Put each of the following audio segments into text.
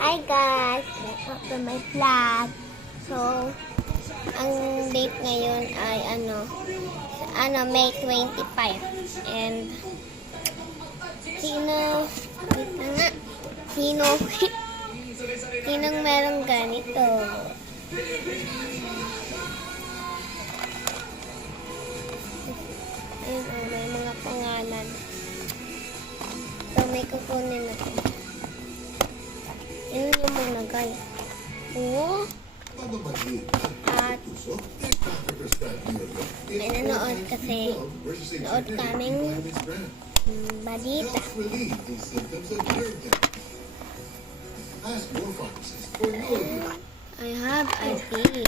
Hi guys! Welcome to my vlog. So, ang date ngayon ay May 25. And, wait na nga, sinong merong ganito? Ayun, may mga pangalan. So, may kukunin natin. Yun yung mga guys. Oo. At may nanood kasi nood kaming balita. I have a date.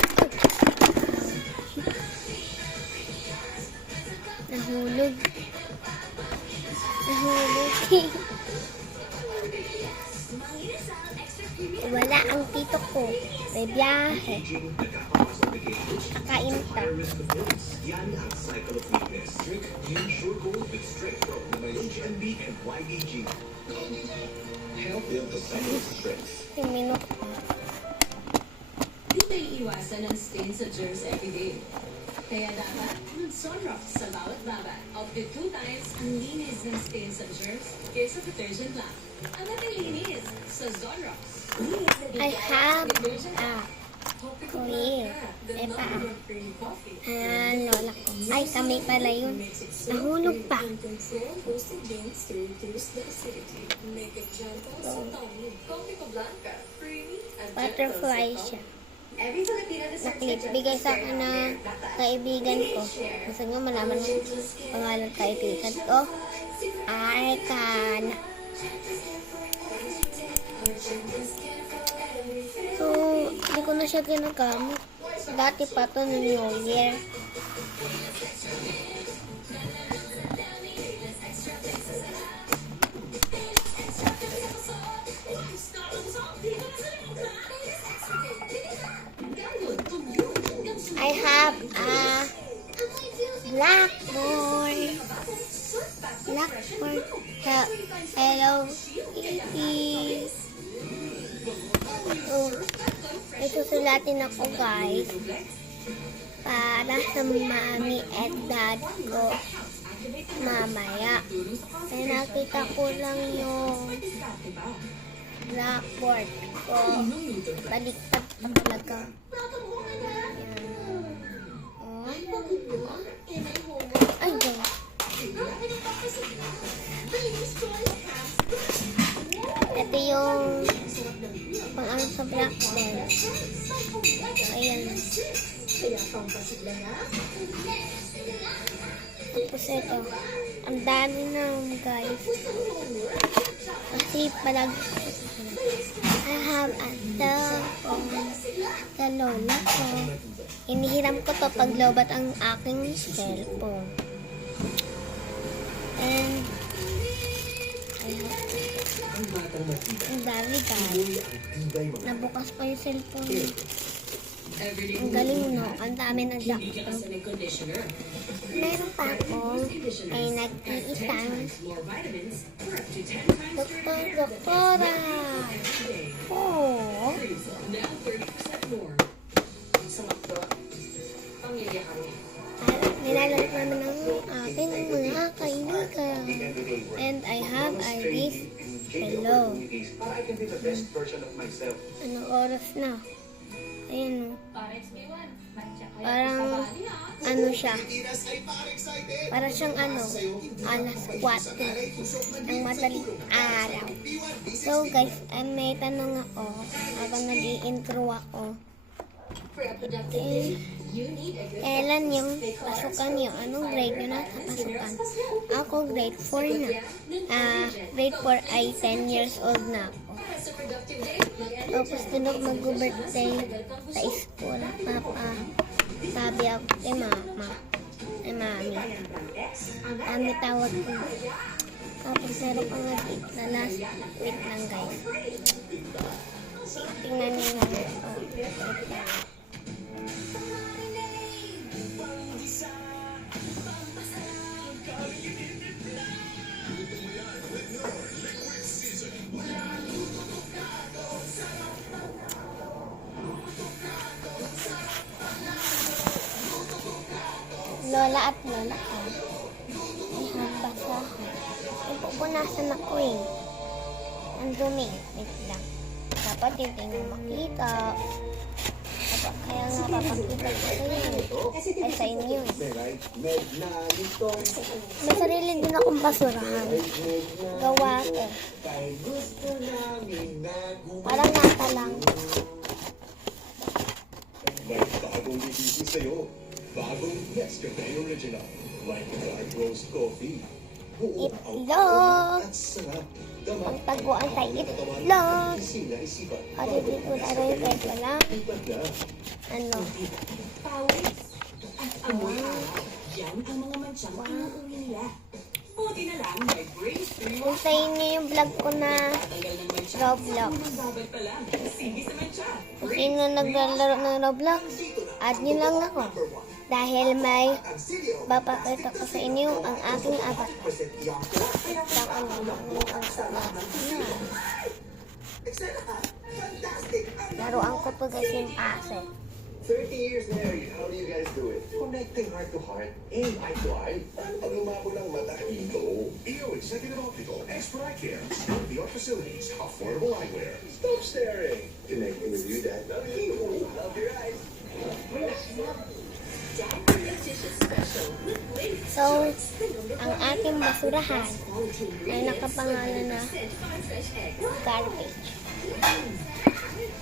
Nahulog. Wala ang tito ko. May biyahe. Kakain ta. Yung minute pa. Di tayo iwasan ang stain sa germs everyday. Kaya dapat mag-Sunrox sa bawat babat. Up to 2 times ang linis ng stain sa germs kaysa detergent lang. Ang natilinis sa Sunrox. I have queen. Lola ko. Ay, kami pala yun. Nahulog pa. Butterfly siya. Naklip. Bigay sa akin na kaibigan ko. Gusto nyo malaman mo pangalan kaibigan ko? Arkan. So, hindi ko na siya ginagamit. Dati pa to no New Year. I have a blackboard. Hello. Ito sulatin ako guys para sa mami at dad ko mamaya. Kaya nakita ko lang yung blackboard ko. Baliktad pa talaga. Ay, ito yung pang-ano sa blackboard. Ayan. Tapos ito. Ang dami na guys. Kasi I have a cellphone sa lola ko. Inihiram ko to pag lobat ang aking cellphone. And ang dami guys. Nabukas pa yung cellphone. Ang galing no. Ang dami ng laptop. Meron pa ako ay nag-iisang doktora. Oh. Nilalaro namin ng aking mga kaibigan. And I have a gift. Hello. Anong oras na? Ayan o. Parang ano siya. Para siyang alas 4 ng madaling araw. So guys, may tanong ako habang nag-i-intro ako. Kailan yung pasukan nyo? Anong grade nyo na sa pasukan? Ako grade 4 na. Grade 4 ay 10 years old na ako. Tapos doon ako mag-birthday sa school. Papa, sabi ako kay mama. Ay mami. Kami tawag ko. Tapos meron pa nga date na last week lang guys. Tingnan nyo nga. lola at lola ko. May basahan. Ipupunasan ako eh. Ang dumi. Wait lang. Dapat hindi mo makita. Dapat kaya nga papakita ko sa inyo. Ay sa inyo. May sarili din akong basurahan. Gawa ko. Parang nata lang. May bagong bibisi sa'yo. Bagong Nescafe Original. Like dark roast coffee. Buo ang Itlog. at sarap. Ang taguan sa itlog. Sila isipan. O, dito na rin kahit wala. Ano? Pawis at amoy araw. Yan ang mga mansyang inuuwi nila. Buti na lang may brace free Puntayin niyo yung vlog ko na tanggal ng mancha. Roblox. Babad pa lang. Sige sa mancha. Kung sino naglalaro ng Roblox, add niyo lang ako. Dahil may papakita ko sa inyo ang aking avatar. Lang ano, ang sarap. Laruan ko to guys yung asset. 30 years married, how do you guys do it? Connecting heart to heart and eye to eye. Paano pag lumabo ng mata? Ito. EO Executive Optical, Expert Eye Care, state-of-the-art facilities, affordable eyewear. Stop staring. Connecting with you, Dad. EO, love your eyes. So, ang aking basurahan ay nakapangalan na garbage.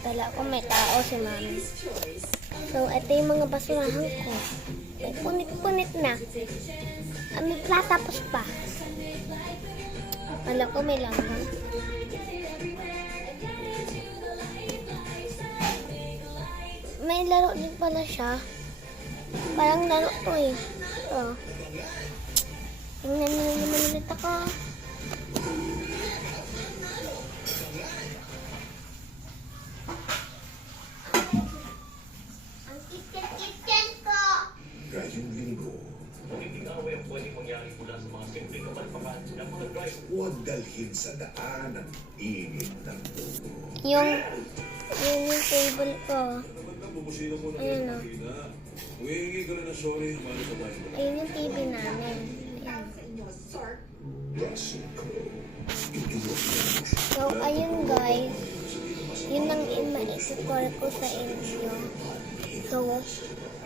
Kala ko may tao si mami. So, ito yung mga basurahan ko. May punit-punit na. May platapos pa. Kala ko may langgam. May laro din pala siya. Parang laro to eh. Oh. Tingnan nyo naman ulit ako. Ang kitchen ko! Ngayong linggo, Hindi na aware pwedeng mangyari mula sa mga simpleng kapalpakan ng mga drive. huwag dalhin sa daan ang init ng ulo. Yung table ko. Ayun o. Humingi ka na ng sorry, mali ka tayo. Ayun yung TV namin. Ayan. Russell Crowe. So, ayun guys. Yun ang ima-explore ko sa inyo. So,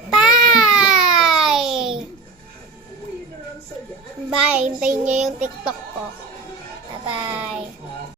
bye! Bye! Hintayin nyo yung TikTok ko. Bye-bye!